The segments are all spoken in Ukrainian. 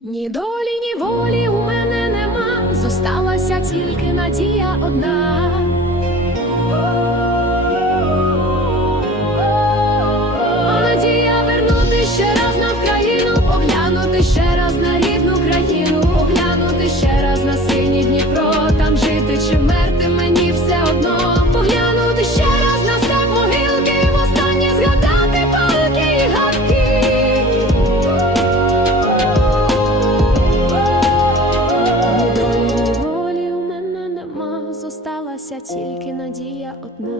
Ні долі, ні волі у мене нема, зосталася тільки надія одна. Надія вернути ще раз на Вкраїну, поглянути ще раз на рідну країну, поглянути ще раз на синій Дніпро, там жити чи вмерти зосталася тільки надія одна.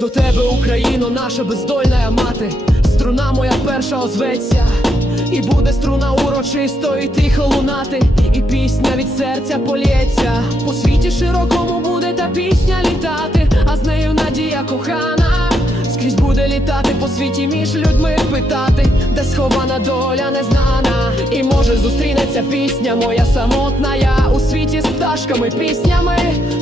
До тебе, Україно, наша бездольна мати, струна моя перша озветься, і буде струна урочисто і тихо лунати, і пісня від серця полється. По світі широкому буде та пісня літати, а з нею надія кохана. Скрізь буде літати по світі між людьми питати, де схована доля незнана. І може зустрінеться пісня моя самотна я у світі з пташками, піснями,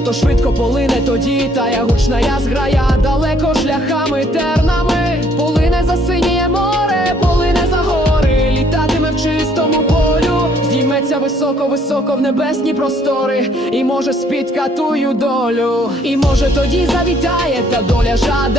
то швидко полине тоді, та я гучна я зграя далеко шляхами, тернами, полине за синіє море, полине за гори, літатиме в чистому полю, здійметься високо-високо в небесні простори, і може спітка тую долю, і може тоді завітає та доля жадана